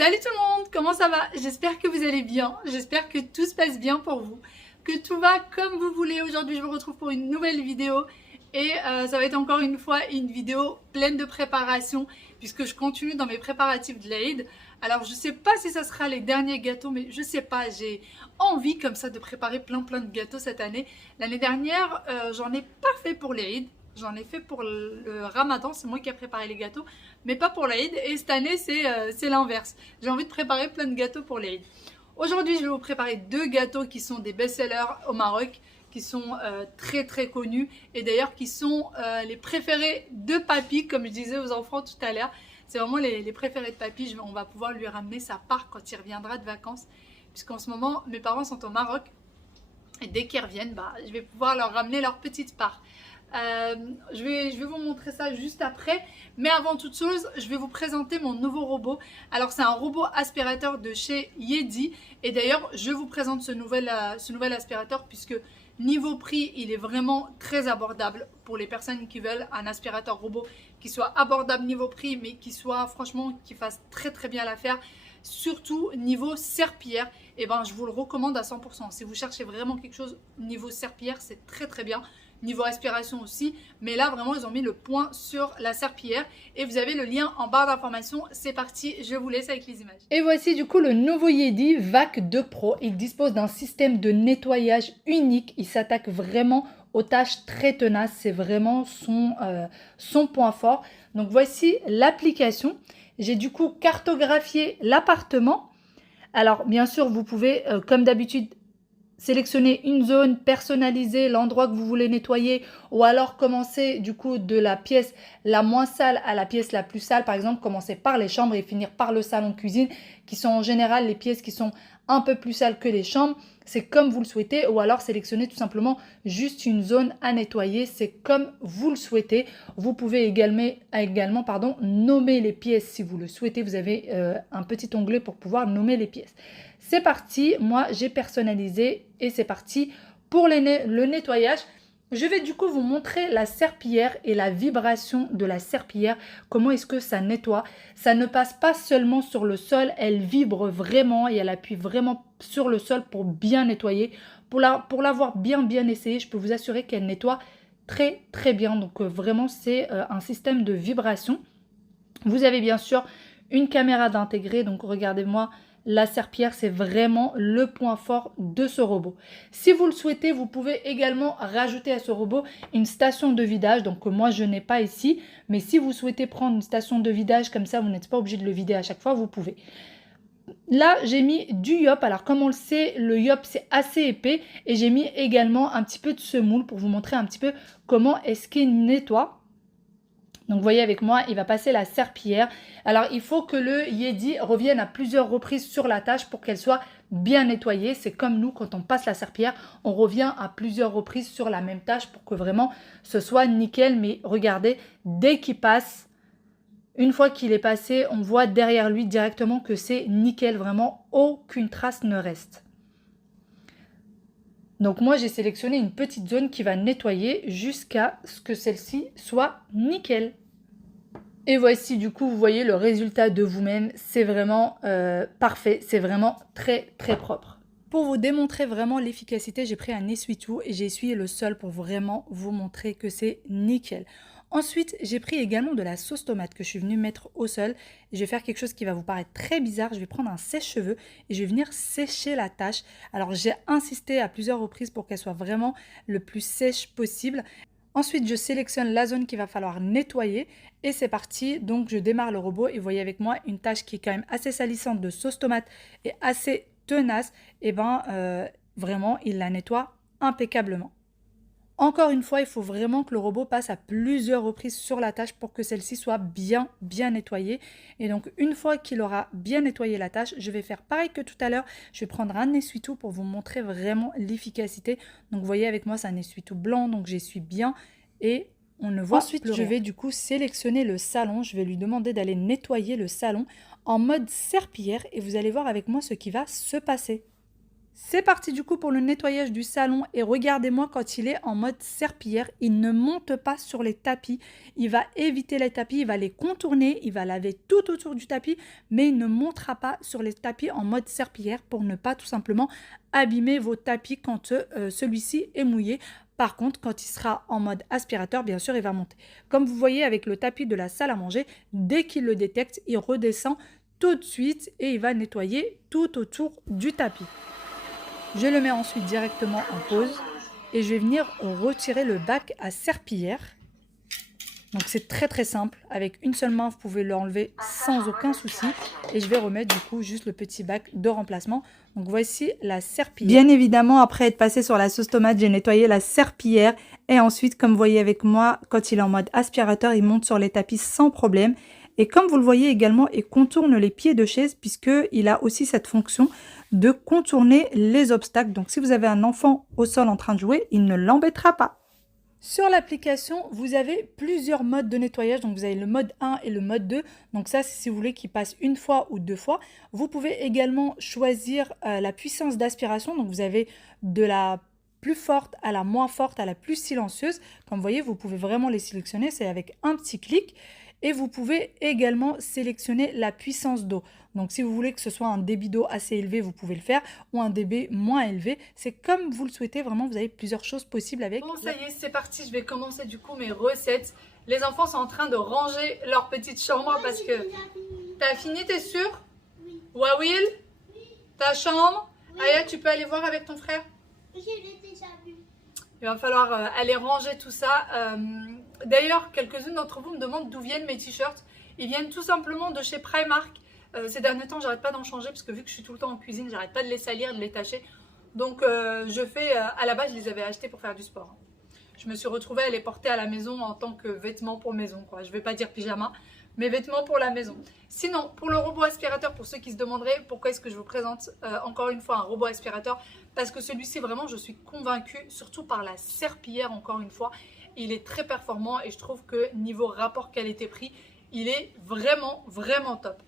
Salut tout le monde, comment ça va? J'espère que vous allez bien, j'espère que tout se passe bien pour vous, que tout va comme vous voulez. Aujourd'hui je vous retrouve pour une nouvelle vidéo et ça va être encore une fois une vidéo pleine de préparation puisque je continue dans mes préparatifs de l'Aïd. Alors je sais pas si ça sera les derniers gâteaux, mais je sais pas, j'ai envie comme ça de préparer plein de gâteaux cette année. L'année dernière j'en ai pas fait pour l'Aïd. J'en ai fait pour le Ramadan, c'est moi qui ai préparé les gâteaux, mais pas pour l'Aïd. Et cette année, c'est l'inverse. J'ai envie de préparer plein de gâteaux pour l'Aïd. Aujourd'hui, je vais vous préparer deux gâteaux qui sont des best-sellers au Maroc, qui sont très connus et d'ailleurs qui sont les préférés de papy, comme je disais aux enfants tout à l'heure. C'est vraiment les préférés de papy. On va pouvoir lui ramener sa part quand il reviendra de vacances, puisqu'en ce moment, mes parents sont au Maroc. Et dès qu'ils reviennent, je vais pouvoir leur ramener leur petite part. Je vais vous montrer ça juste après. Mais avant toute chose, je vais vous présenter mon nouveau robot. Alors c'est un robot aspirateur de chez Yedi. Et d'ailleurs, je vous présente ce nouvel aspirateur puisque niveau prix, il est vraiment très abordable pour les personnes qui veulent un aspirateur robot qui soit abordable niveau prix, mais qui soit franchement, qui fasse très bien l'affaire. Surtout niveau serpillière, et je vous le recommande à 100%. Si vous cherchez vraiment quelque chose niveau serpillière, c'est très bien. Niveau aspiration aussi, mais là vraiment ils ont mis le point sur la serpillière et vous avez le lien en barre d'information. C'est parti, je vous laisse avec les images. Et voici du coup le nouveau Yedi Vac 2 Pro. Il dispose d'un système de nettoyage unique. Il s'attaque vraiment aux tâches très tenaces. C'est vraiment son point fort. Donc voici l'application. J'ai du coup cartographié l'appartement. Alors bien sûr vous pouvez comme d'habitude sélectionner une zone, personnaliser l'endroit que vous voulez nettoyer ou alors commencer du coup de la pièce la moins sale à la pièce la plus sale. Par exemple, commencer par les chambres et finir par le salon cuisine qui sont en général les pièces qui sont un peu plus sales que les chambres. C'est comme vous le souhaitez ou alors sélectionner tout simplement juste une zone à nettoyer. C'est comme vous le souhaitez. Vous pouvez également nommer les pièces si vous le souhaitez. Vous avez un petit onglet pour pouvoir nommer les pièces. C'est parti, moi j'ai personnalisé et c'est parti pour le nettoyage. Je vais du coup vous montrer la serpillière et la vibration de la serpillière. Comment est-ce que ça nettoie? Ça ne passe pas seulement sur le sol, elle vibre vraiment et elle appuie vraiment sur le sol pour bien nettoyer. Pour l'avoir bien essayé, je peux vous assurer qu'elle nettoie très bien. Donc vraiment c'est un système de vibration. Vous avez bien sûr une caméra d'intégrer, donc regardez-moi. La serpillière, c'est vraiment le point fort de ce robot. Si vous le souhaitez, vous pouvez également rajouter à ce robot une station de vidage. Donc moi, je n'ai pas ici. Mais si vous souhaitez prendre une station de vidage comme ça, vous n'êtes pas obligé de le vider à chaque fois, vous pouvez. Là, j'ai mis du yop. Alors, comme on le sait, le yop, c'est assez épais. Et j'ai mis également un petit peu de semoule pour vous montrer un petit peu comment est-ce qu'il nettoie. Donc, vous voyez avec moi, il va passer la serpillière. Alors, il faut que le Yedi revienne à plusieurs reprises sur la tâche pour qu'elle soit bien nettoyée. C'est comme nous, quand on passe la serpillière, on revient à plusieurs reprises sur la même tâche pour que vraiment ce soit nickel. Mais regardez, dès qu'il passe, une fois qu'il est passé, on voit derrière lui directement que c'est nickel. Vraiment, aucune trace ne reste. Donc moi, j'ai sélectionné une petite zone qui va nettoyer jusqu'à ce que celle-ci soit nickel. Et voici du coup, vous voyez le résultat de vous-même. C'est vraiment parfait, c'est vraiment très propre. Pour vous démontrer vraiment l'efficacité, j'ai pris un essuie-tout et j'ai essuyé le sol pour vraiment vous montrer que c'est nickel. Ensuite, j'ai pris également de la sauce tomate que je suis venue mettre au sol. Je vais faire quelque chose qui va vous paraître très bizarre. Je vais prendre un sèche-cheveux et je vais venir sécher la tâche. Alors, j'ai insisté à plusieurs reprises pour qu'elle soit vraiment le plus sèche possible. Ensuite, je sélectionne la zone qu'il va falloir nettoyer et c'est parti. Donc, je démarre le robot et vous voyez avec moi une tâche qui est quand même assez salissante de sauce tomate et assez tenace. Et vraiment, il la nettoie impeccablement. Encore une fois, il faut vraiment que le robot passe à plusieurs reprises sur la tâche pour que celle-ci soit bien nettoyée. Et donc, une fois qu'il aura bien nettoyé la tâche, je vais faire pareil que tout à l'heure. Je vais prendre un essuie-tout pour vous montrer vraiment l'efficacité. Donc, vous voyez avec moi, c'est un essuie-tout blanc, donc j'essuie bien et on ne voit ensuite plus rien. Je vais du coup sélectionner le salon. Je vais lui demander d'aller nettoyer le salon en mode serpillière et vous allez voir avec moi ce qui va se passer. C'est parti du coup pour le nettoyage du salon et regardez-moi quand il est en mode serpillière, il ne monte pas sur les tapis, il va éviter les tapis, il va les contourner, il va laver tout autour du tapis, mais il ne montera pas sur les tapis en mode serpillière pour ne pas tout simplement abîmer vos tapis quand celui-ci est mouillé. Par contre, quand il sera en mode aspirateur, bien sûr, il va monter. Comme vous voyez avec le tapis de la salle à manger, dès qu'il le détecte, il redescend tout de suite et il va nettoyer tout autour du tapis. Je le mets ensuite directement en pause et je vais venir retirer le bac à serpillière. Donc c'est très très simple, avec une seule main vous pouvez l'enlever sans aucun souci et je vais remettre du coup juste le petit bac de remplacement. Donc voici la serpillière. Bien évidemment après être passé sur la sauce tomate, j'ai nettoyé la serpillière et ensuite comme vous voyez avec moi, quand il est en mode aspirateur, il monte sur les tapis sans problème. Et comme vous le voyez également, il contourne les pieds de chaise puisqu'il a aussi cette fonction de contourner les obstacles. Donc si vous avez un enfant au sol en train de jouer, il ne l'embêtera pas. Sur l'application, vous avez plusieurs modes de nettoyage. Donc vous avez le mode 1 et le mode 2. Donc ça, c'est si vous voulez qu'il passe une fois ou deux fois. Vous pouvez également choisir la puissance d'aspiration. Donc vous avez de la plus forte à la moins forte à la plus silencieuse. Comme vous voyez, vous pouvez vraiment les sélectionner. C'est avec un petit clic. Et vous pouvez également sélectionner la puissance d'eau. Donc si vous voulez que ce soit un débit d'eau assez élevé, vous pouvez le faire, ou un débit moins élevé. C'est comme vous le souhaitez, vraiment vous avez plusieurs choses possibles avec. Bon ça y est, c'est parti, je vais commencer du coup mes recettes. Les enfants sont en train de ranger leur petite chambre parce que... T'as fini, t'es sûr? Oui. Wawil? Oui. Ta chambre? Oui. Aya, tu peux aller voir avec ton frère? Je l'ai déjà vu. Il va falloir aller ranger tout ça. D'ailleurs, quelques-unes d'entre vous me demandent d'où viennent mes t-shirts. Ils viennent tout simplement de chez Primark. Ces derniers temps, j'arrête pas d'en changer parce que vu que je suis tout le temps en cuisine, j'arrête pas de les salir, de les tâcher. Donc, je fais... à la base, je les avais achetés pour faire du sport. Je me suis retrouvée à les porter à la maison en tant que vêtements pour maison, quoi. Je vais pas dire pyjama, mais vêtements pour la maison. Sinon, pour le robot aspirateur, pour ceux qui se demanderaient pourquoi est-ce que je vous présente encore une fois un robot aspirateur, parce que celui-ci, vraiment, je suis convaincue, surtout par la serpillière, encore une fois. Il est très performant et je trouve que niveau rapport qualité-prix, il est vraiment, vraiment top.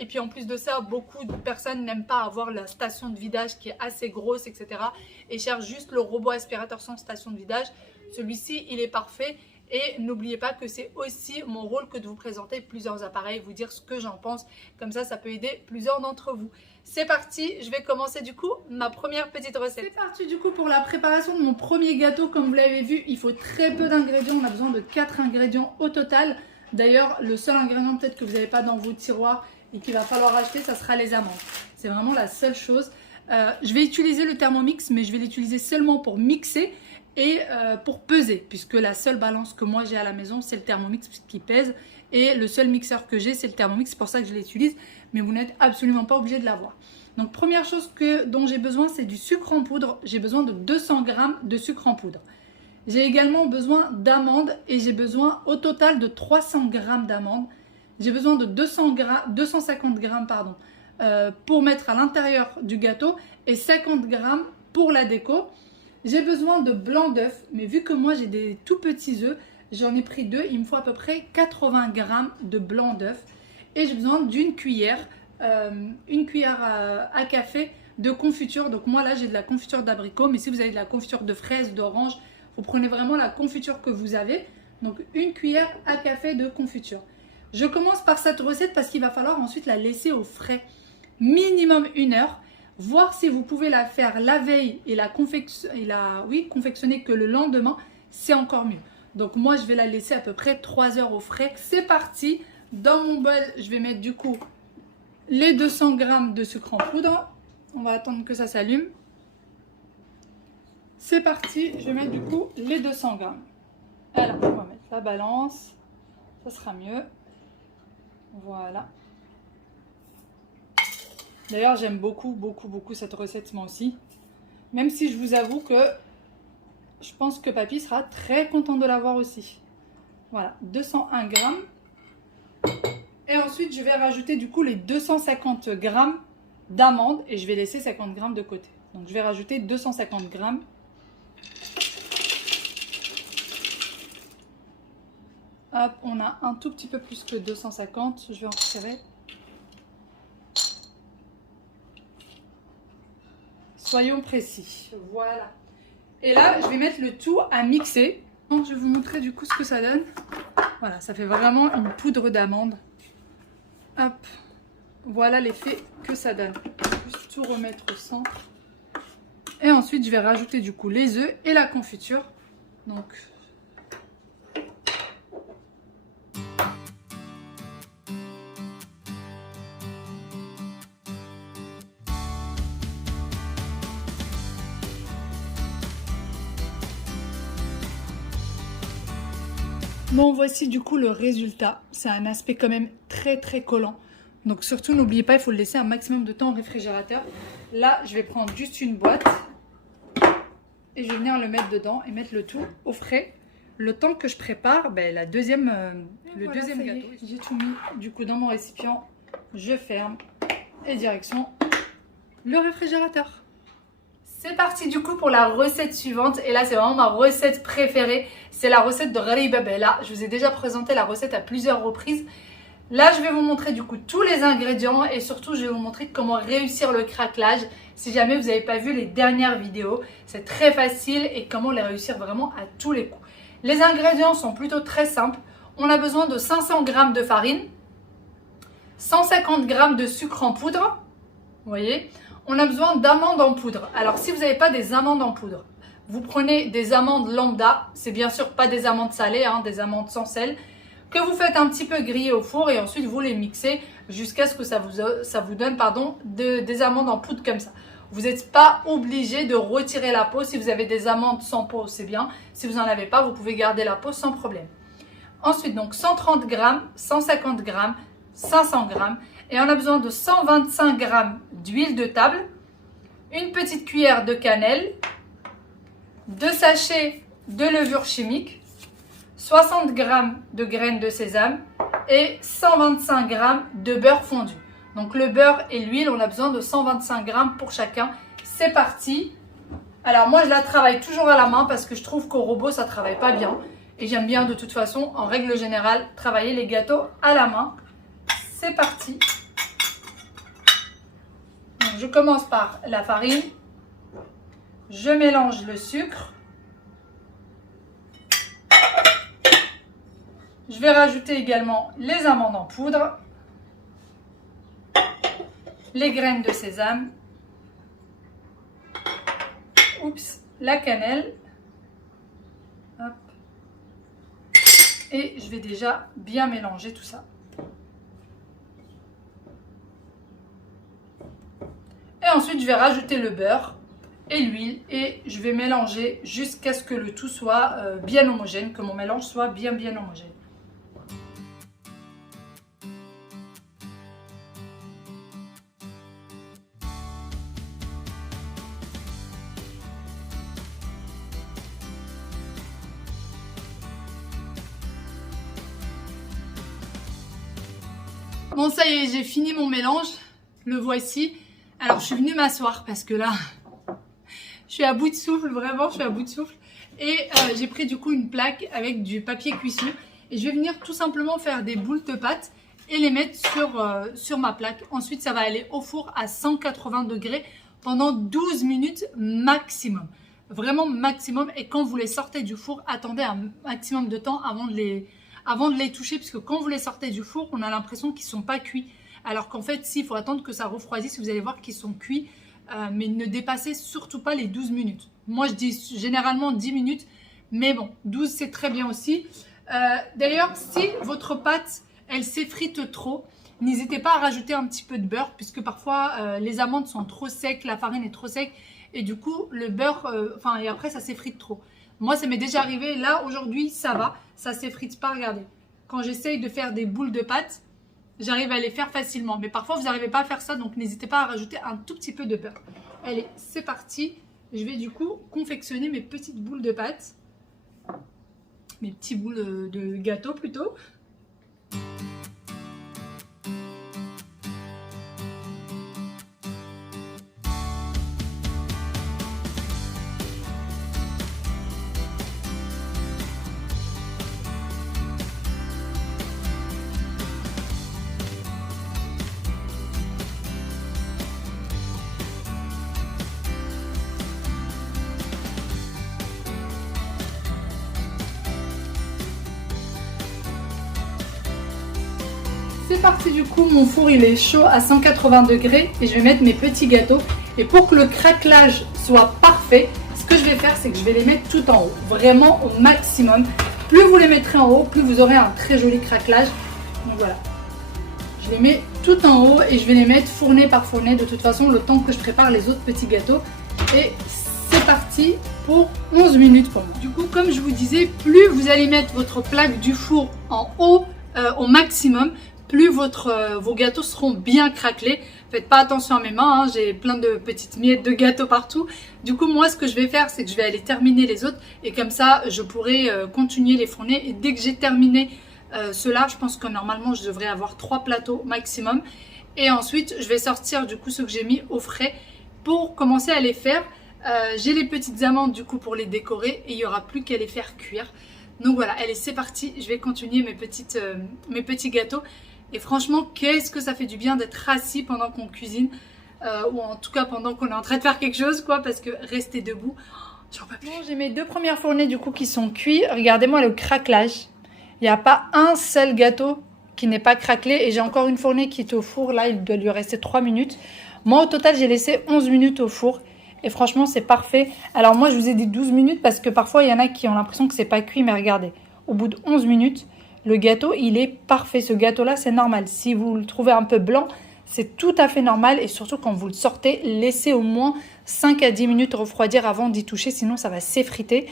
Et puis en plus de ça, beaucoup de personnes n'aiment pas avoir la station de vidage qui est assez grosse, etc. Et cherchent juste le robot aspirateur sans station de vidage. Celui-ci, il est parfait. Et n'oubliez pas que c'est aussi mon rôle que de vous présenter plusieurs appareils, vous dire ce que j'en pense. Comme ça peut aider plusieurs d'entre vous. C'est parti, je vais commencer du coup ma première petite recette. C'est parti du coup pour la préparation de mon premier gâteau. Comme vous l'avez vu, il faut très peu d'ingrédients. On a besoin de 4 ingrédients au total. D'ailleurs, le seul ingrédient peut-être que vous n'avez pas dans vos tiroirs et qu'il va falloir acheter, ça sera les amandes. C'est vraiment la seule chose. Je vais utiliser le Thermomix, mais je vais l'utiliser seulement pour mixer et pour peser, puisque la seule balance que moi j'ai à la maison, c'est le Thermomix qui pèse. Et le seul mixeur que j'ai, c'est le Thermomix, c'est pour ça que je l'utilise, mais vous n'êtes absolument pas obligé de l'avoir. Donc première chose dont j'ai besoin, c'est du sucre en poudre. J'ai besoin de 200 g de sucre en poudre. J'ai également besoin d'amandes et j'ai besoin au total de 300 g d'amandes. J'ai besoin de 250 g pour mettre à l'intérieur du gâteau et 50 g pour la déco. J'ai besoin de blanc d'œuf, mais vu que moi j'ai des tout petits œufs, j'en ai pris 2, il me faut à peu près 80 g de blanc d'œuf. Et j'ai besoin d'une cuillère, à café de confiture. Donc moi là j'ai de la confiture d'abricot, mais si vous avez de la confiture de fraise, d'orange, vous prenez vraiment la confiture que vous avez. Donc une cuillère à café de confiture. Je commence par cette recette parce qu'il va falloir ensuite la laisser au frais minimum 1 heure. Voir si vous pouvez la faire la veille et la confectionner que le lendemain, c'est encore mieux. Donc moi je vais la laisser à peu près 3 heures au frais. C'est parti. Dans mon bol, je vais mettre du coup les 200 g de sucre en poudre. On va attendre que ça s'allume. C'est parti, je vais mettre du coup les 200 g. Alors, on va mettre la balance. Ça sera mieux. Voilà. D'ailleurs, j'aime beaucoup cette recette moi aussi. Même si je vous avoue que je pense que papy sera très content de l'avoir aussi. Voilà, 201 g. Et ensuite, je vais rajouter du coup les 250 g d'amandes et je vais laisser 50 g de côté. Donc, je vais rajouter 250 g. Hop, on a un tout petit peu plus que 250. Je vais en retirer. Soyons précis. Voilà. Et là, je vais mettre le tout à mixer. Donc, je vais vous montrer du coup ce que ça donne. Voilà, ça fait vraiment une poudre d'amande. Hop. Voilà l'effet que ça donne. Juste tout remettre au centre. Et ensuite, je vais rajouter du coup les œufs et la confiture. Donc... Bon, voici du coup le résultat. C'est un aspect quand même très très collant. Donc surtout, n'oubliez pas, il faut le laisser un maximum de temps au réfrigérateur. Là, je vais prendre juste une boîte et je vais venir le mettre dedans et mettre le tout au frais. Le temps que je prépare le deuxième gâteau. J'ai tout mis du coup dans mon récipient. Je ferme et direction le réfrigérateur. C'est parti du coup pour la recette suivante. Et là, c'est vraiment ma recette préférée. C'est la recette de Ghariba Bella. Je vous ai déjà présenté la recette à plusieurs reprises. Là, je vais vous montrer du coup tous les ingrédients et surtout, je vais vous montrer comment réussir le craquelage. Si jamais vous n'avez pas vu les dernières vidéos, c'est très facile et comment les réussir vraiment à tous les coups. Les ingrédients sont plutôt très simples. On a besoin de 500 g de farine, 150 g de sucre en poudre, vous voyez. On a besoin d'amandes en poudre. Alors, si vous n'avez pas des amandes en poudre, vous prenez des amandes lambda. C'est bien sûr pas des amandes salées, hein, des amandes sans sel, que vous faites un petit peu griller au four et ensuite vous les mixez jusqu'à ce que ça vous donne des amandes en poudre comme ça. Vous n'êtes pas obligé de retirer la peau. Si vous avez des amandes sans peau, c'est bien. Si vous n'en avez pas, vous pouvez garder la peau sans problème. Ensuite, donc 130 g, 150 g, 500 g. Et on a besoin de 125 g d'huile de table, une petite cuillère de cannelle, 2 sachets de levure chimique, 60 g de graines de sésame et 125 g de beurre fondu. Donc le beurre et l'huile, on a besoin de 125 g pour chacun. C'est parti. Alors moi, je la travaille toujours à la main parce que je trouve qu'au robot, ça ne travaille pas bien. Et j'aime bien de toute façon, en règle générale, travailler les gâteaux à la main. C'est parti. Donc, je commence par la farine. Je mélange le sucre. Je vais rajouter également les amandes en poudre, les graines de sésame, la cannelle. Hop. Et je vais déjà bien mélanger tout ça. Et ensuite, je vais rajouter le beurre et l'huile et je vais mélanger jusqu'à ce que le tout soit bien homogène, que mon mélange soit bien homogène. Bon, ça y est, j'ai fini mon mélange. Le voici. Alors, je suis venue m'asseoir parce que là, je suis à bout de souffle, vraiment, je suis à bout de souffle. Et j'ai pris du coup une plaque avec du papier cuisson. Et je vais venir tout simplement faire des boules de pâte et les mettre sur ma plaque. Ensuite, ça va aller au four à 180 degrés pendant 12 minutes maximum. Vraiment maximum. Et quand vous les sortez du four, attendez un maximum de temps avant de les toucher. Parce que quand vous les sortez du four, on a l'impression qu'ils ne sont pas cuits. Alors qu'en fait, il faut attendre que ça refroidisse. Vous allez voir qu'ils sont cuits. Mais ne dépassez surtout pas les 12 minutes. Moi, je dis généralement 10 minutes. Mais bon, 12, c'est très bien aussi. D'ailleurs, si votre pâte, elle s'effrite trop, n'hésitez pas à rajouter un petit peu de beurre. Puisque parfois, les amandes sont trop secs, la farine est trop sec. Et du coup, le beurre, et après, ça s'effrite trop. Moi, ça m'est déjà arrivé. Là, aujourd'hui, ça va. Ça s'effrite pas, regardez. Quand j'essaye de faire des boules de pâte, j'arrive à les faire facilement. Mais parfois, vous n'arrivez pas à faire ça. Donc, n'hésitez pas à rajouter un tout petit peu de beurre. Allez, c'est parti. Je vais du coup confectionner mes petites boules de pâte. Mes petits boules de gâteau plutôt. parti du coup, mon four il est chaud à 180 degrés et je vais mettre mes petits gâteaux. Et pour que le craquelage soit parfait, ce que je vais faire, c'est que je vais les mettre tout en haut, vraiment au maximum. Plus vous les mettrez en haut, plus vous aurez un très joli craquelage. Donc voilà, je les mets tout en haut et je vais les mettre fournée par fournée de toute façon le temps que je prépare les autres petits gâteaux. Et c'est parti pour 11 minutes pour moi. Du coup, comme je vous disais, plus vous allez mettre votre plaque du four en haut au maximum, plus vos gâteaux seront bien craquelés. Faites pas attention à mes mains, hein, j'ai plein de petites miettes de gâteaux partout. Du coup, moi, ce que je vais faire, c'est que je vais aller terminer les autres. Et comme ça, je pourrai continuer les fournées. Et dès que j'ai terminé ceux-là, je pense que normalement, je devrais avoir 3 plateaux maximum. Et ensuite, je vais sortir du coup ceux que j'ai mis au frais pour commencer à les faire. J'ai les petites amandes du coup pour les décorer et il n'y aura plus qu'à les faire cuire. Donc voilà, allez, c'est parti. Je vais continuer mes petits gâteaux. Et franchement, qu'est-ce que ça fait du bien d'être assis pendant qu'on cuisine ou en tout cas pendant qu'on est en train de faire quelque chose, quoi, parce que rester debout, j'en peux plus. Bon, j'ai mes 2 premières fournées du coup qui sont cuites. Regardez-moi le craquelage. Il n'y a pas un seul gâteau qui n'est pas craquelé et j'ai encore une fournée qui est au four. Là, il doit lui rester 3 minutes. Moi, au total, j'ai laissé 11 minutes au four. Et franchement, c'est parfait. Alors moi, je vous ai dit 12 minutes parce que parfois, il y en a qui ont l'impression que c'est pas cuit. Mais regardez, au bout de 11 minutes, le gâteau, il est parfait. Ce gâteau-là, c'est normal. Si vous le trouvez un peu blanc, c'est tout à fait normal. Et surtout, quand vous le sortez, laissez au moins 5 à 10 minutes refroidir avant d'y toucher. Sinon, ça va s'effriter.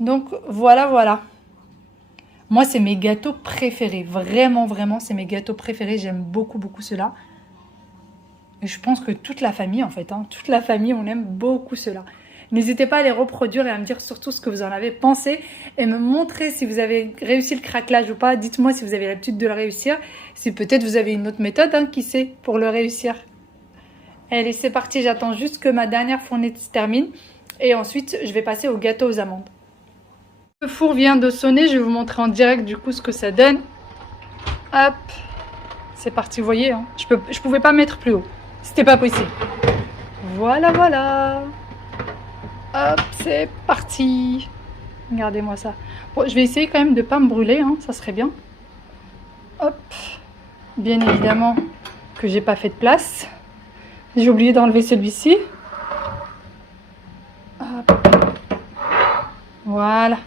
Donc, voilà, voilà. Moi, c'est mes gâteaux préférés. Vraiment, vraiment, c'est mes gâteaux préférés. J'aime beaucoup, beaucoup ceux-là. Et je pense que toute la famille, en fait, hein, toute la famille, on aime beaucoup cela. N'hésitez pas à les reproduire et à me dire surtout ce que vous en avez pensé et me montrer si vous avez réussi le craquelage ou pas. Dites-moi si vous avez l'habitude de le réussir. Si peut-être vous avez une autre méthode, hein, qui sait, pour le réussir. Allez, c'est parti. J'attends juste que ma dernière fournée se termine. Et ensuite, je vais passer au gâteau aux amandes. Le four vient de sonner. Je vais vous montrer en direct du coup ce que ça donne. Hop. C'est parti, vous voyez. Hein, je pouvais pas mettre plus haut. C'était pas possible. Voilà, voilà. Hop, c'est parti. Regardez-moi ça. Bon, je vais essayer quand même de ne pas me brûler, hein, ça serait bien. Hop. Bien évidemment que j'ai pas fait de place. J'ai oublié d'enlever celui-ci. Hop. Voilà.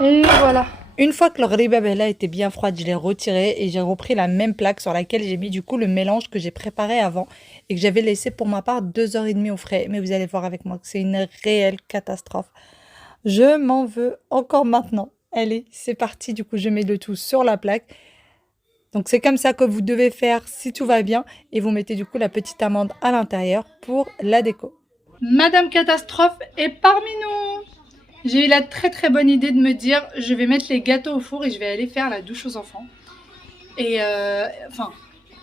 Et voilà. Une fois que le ribabella était bien froide, je l'ai retiré et j'ai repris la même plaque sur laquelle j'ai mis du coup le mélange que j'ai préparé avant et que j'avais laissé pour ma part 2h30 au frais. Mais vous allez voir avec moi que c'est une réelle catastrophe. Je m'en veux encore maintenant. Allez, c'est parti. Du coup, je mets le tout sur la plaque. Donc c'est comme ça que vous devez faire si tout va bien et vous mettez du coup la petite amande à l'intérieur pour la déco. Madame Catastrophe est parmi nous. J'ai eu la très bonne idée de me dire je vais mettre les gâteaux au four et je vais aller faire la douche aux enfants. Et enfin,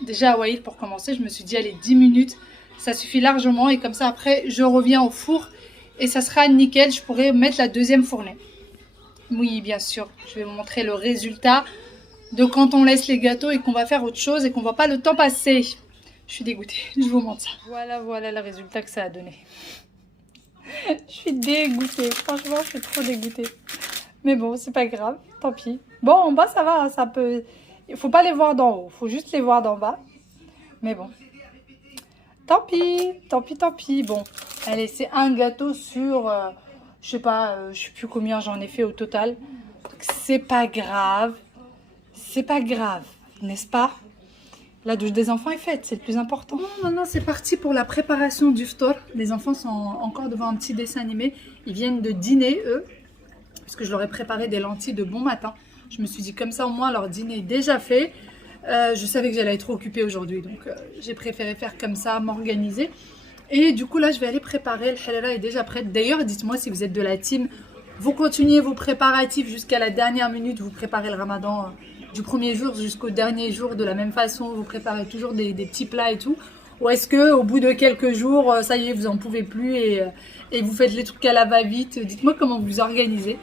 déjà à Waïd pour commencer, je me suis dit allez 10 minutes, ça suffit largement et comme ça après je reviens au four et ça sera nickel, je pourrai mettre la deuxième fournée. Oui bien sûr, je vais vous montrer le résultat de quand on laisse les gâteaux et qu'on va faire autre chose et qu'on ne voit pas le temps passer. Je suis dégoûtée, je vous montre ça. Voilà le résultat que ça a donné. Je suis dégoûtée, franchement, je suis trop dégoûtée. Mais bon, c'est pas grave, tant pis. Bon, en bas, ça va, ça peut... Il faut pas les voir d'en haut, il faut juste les voir d'en bas. Mais bon, tant pis. Bon, allez, c'est un gâteau sur, je sais pas, je sais plus combien j'en ai fait au total. C'est pas grave, n'est-ce pas? La douche des enfants est faite, c'est le plus important. Maintenant, c'est parti pour la préparation du ftor. Les enfants sont encore devant un petit dessin animé. Ils viennent de dîner, eux, parce que je leur ai préparé des lentilles de bon matin. Je me suis dit, comme ça, au moins, leur dîner est déjà fait. Je savais que j'allais être occupée aujourd'hui, donc j'ai préféré faire comme ça, m'organiser. Et du coup, là, je vais aller préparer. Le halala est déjà prête. D'ailleurs, dites-moi si vous êtes de la team. Vous continuez vos préparatifs jusqu'à la dernière minute. Vous préparez le ramadan du premier jour jusqu'au dernier jour de la même façon, vous préparez toujours des petits plats et tout, ou est-ce que au bout de quelques jours, ça y est, vous en pouvez plus et vous faites les trucs à la va-vite? Dites-moi comment vous vous organisez.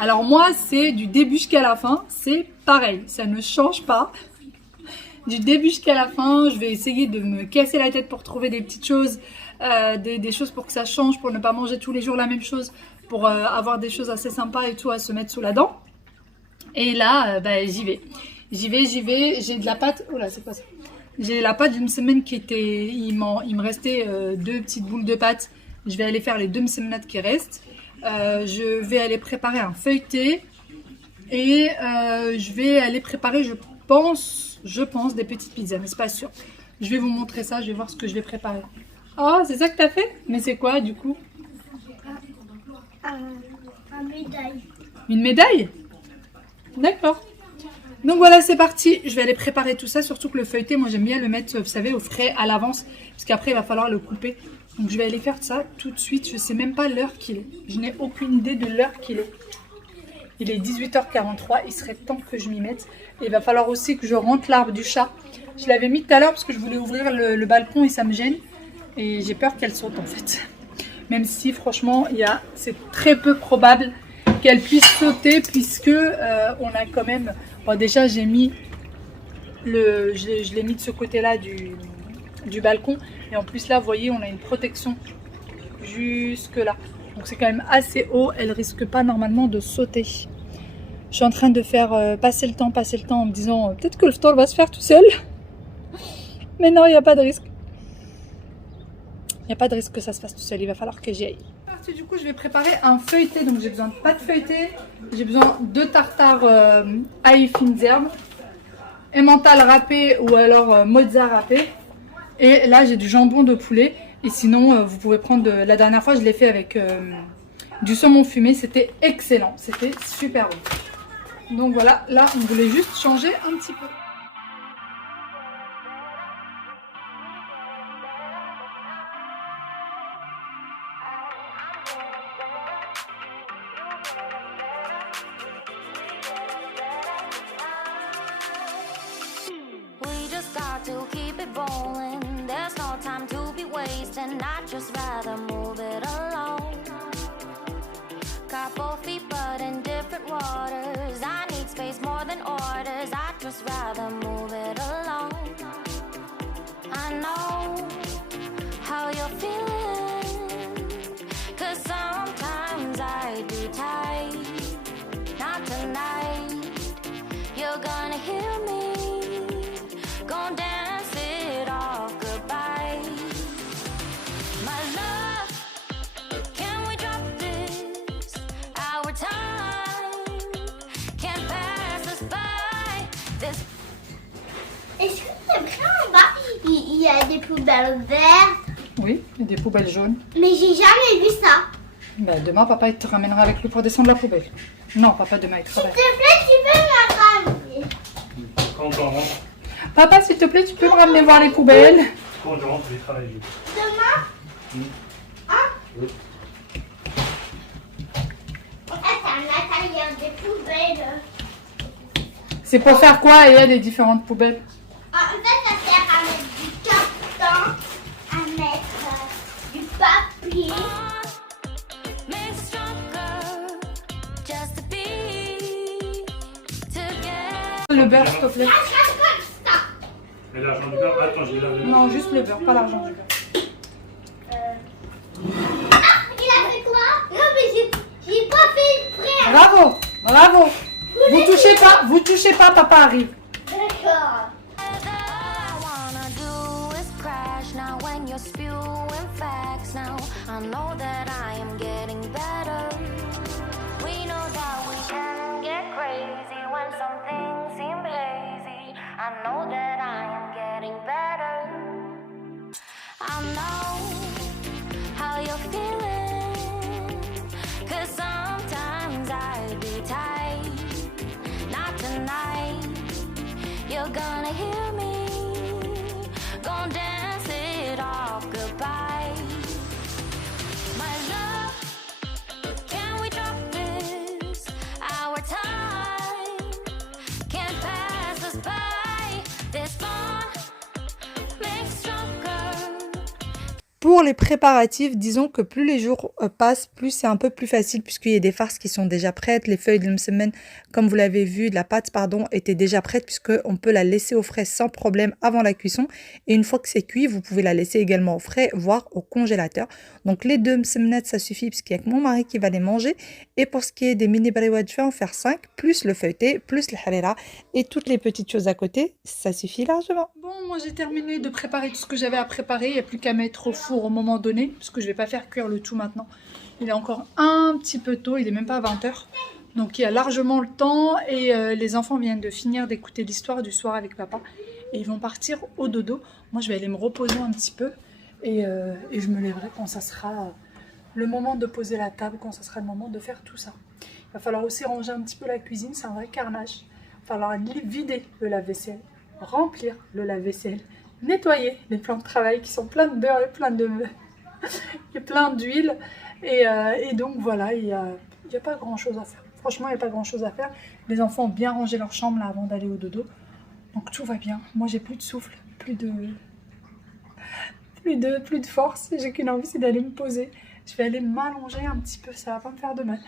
Alors moi, c'est du début jusqu'à la fin, c'est pareil, ça ne change pas. Du début jusqu'à la fin, je vais essayer de me casser la tête pour trouver des petites choses, des choses pour que ça change, pour ne pas manger tous les jours la même chose. pour avoir des choses assez sympas et tout à se mettre sous la dent. Et là, j'y vais. J'y vais. J'ai de la pâte. Oh là, c'est quoi ça? J'ai la pâte d'une semaine qui était... Il me restait 2 petites boules de pâte. Je vais aller faire les 2 semaines qui restent. Je vais aller préparer un feuilleté. Et je vais aller préparer, je pense, des petites pizzas. Mais c'est pas sûr. Je vais vous montrer ça. Je vais voir ce que je vais préparer. Oh, c'est ça que t'as fait? Mais c'est quoi, du coup? Un médaille. Une médaille? D'accord. Donc voilà, c'est parti. Je vais aller préparer tout ça. Surtout que le feuilleté, moi j'aime bien le mettre, vous savez, au frais à l'avance. Parce qu'après, il va falloir le couper. Donc je vais aller faire ça tout de suite. Je ne sais même pas l'heure qu'il est. Je n'ai aucune idée de l'heure qu'il est. Il est 18h43. Il serait temps que je m'y mette. Et il va falloir aussi que je rentre l'arbre du chat. Je l'avais mis tout à l'heure parce que je voulais ouvrir le balcon et ça me gêne. Et j'ai peur qu'elle saute en fait. Même si franchement, c'est très peu probable qu'elle puisse sauter puisque on a quand même... Bon, déjà, j'ai mis je l'ai mis de ce côté-là du balcon. Et en plus là, vous voyez, on a une protection jusque là. Donc c'est quand même assez haut. Elle risque pas normalement de sauter. Je suis en train de faire passer le temps en me disant peut-être que le stall va se faire tout seul. Mais non, il n'y a pas de risque. Il n'y a pas de risque que ça se fasse tout seul. Il va falloir que j'y aille. Du coup, je vais préparer un feuilleté. Donc j'ai besoin de pâte feuilletée. J'ai besoin de tartare ail fines herbes. Emmental râpé ou alors mozza râpé. Et là, j'ai du jambon de poulet. Et sinon, vous pouvez prendre... La dernière fois, je l'ai fait avec du saumon fumé. C'était excellent. C'était super bon. Donc voilà, là, on voulait juste changer un petit peu. To keep it rolling, there's no time to be wasting. I'd just rather move it along. Got both feet but in different waters. I need space more than orders. I'd just rather move it along. I know how you're feeling, 'cause sometimes I do tight. Not tonight, you're gonna hear me. Gonna dance it off goodbye. My love, can we drop this? Our time can't pass us by. This... Est-ce que c'est vrai en bas, il y a des poubelles vertes? Oui, et des poubelles jaunes. Mais j'ai jamais vu ça. Ben, demain, papa il te ramènera avec lui pour descendre la poubelle. Non, papa, demain, il travaille. S'il te plaît, tu peux me ramener. Quand on rentre, Papa, s'il te plaît, tu peux me ramener voir les poubelles? quand je rentre, je vais travailler. Demain? Hein? Oui. En fait, c'est un intérieur des poubelles. C'est pour faire quoi? Il y a des différentes poubelles. En fait, ça sert à mettre du carton, à mettre du papier. Make stronger, just to be together. Le beurre, s'il te plaît. Et l'argent du beurre, attends, je vais laver. Non, juste le beurre, pas l'argent du beurre. Ah, il a fait quoi? Non, mais j'ai pas fait exprès. Bravo, bravo. Vous touchez pas, papa arrive. D'accord. All I wanna do is crash now when you're spewing facts now. I know that I am getting better. We know that we can get crazy when some things seem hazy. I know that I am getting better. I know how you're feeling, 'cause sometimes I do tight. Not tonight, you're gonna hear me. Gonna dance it off goodbye. My love, can we drop this? Our time can't pass us by. This bond makes stronger. Pour les préparatifs, disons que plus les jours passent, plus c'est un peu plus facile puisqu'il y a des farces qui sont déjà prêtes. Les feuilles de msemen, comme vous l'avez vu, de la pâte, pardon, étaient déjà prêtes puisqu'on peut la laisser au frais sans problème avant la cuisson. Et une fois que c'est cuit, vous pouvez la laisser également au frais, voire au congélateur. Donc les 2 msemenettes, ça suffit puisqu'il n'y a que mon mari qui va les manger. Et pour ce qui est des mini baréouad, je vais en faire 5, plus le feuilleté, plus le harira et toutes les petites choses à côté. Ça suffit largement. Bon, moi j'ai terminé de préparer tout ce que j'avais à préparer. Il n'y a plus qu'à mettre au four au moment donné, parce que je vais pas faire cuire le tout maintenant. Il est encore un petit peu tôt, il est même pas 20 h. Donc il y a largement le temps et les enfants viennent de finir d'écouter l'histoire du soir avec papa. Et ils vont partir au dodo. Moi je vais aller me reposer un petit peu et je me lèverai quand ça sera le moment de poser la table, quand ça sera le moment de faire tout ça. Il va falloir aussi ranger un petit peu la cuisine, c'est un vrai carnage. Il va falloir vider le lave-vaisselle, remplir le lave-vaisselle, nettoyer les plans de travail qui sont pleins de beurre et plein d'huile. Et donc voilà, il y a pas grand chose à faire. Franchement, il n'y a pas grand chose à faire. Les enfants ont bien rangé leur chambre là avant d'aller au dodo. Donc tout va bien. Moi j'ai plus de souffle, plus de force. J'ai qu'une envie, c'est d'aller me poser. Je vais aller m'allonger un petit peu, ça va pas me faire de mal.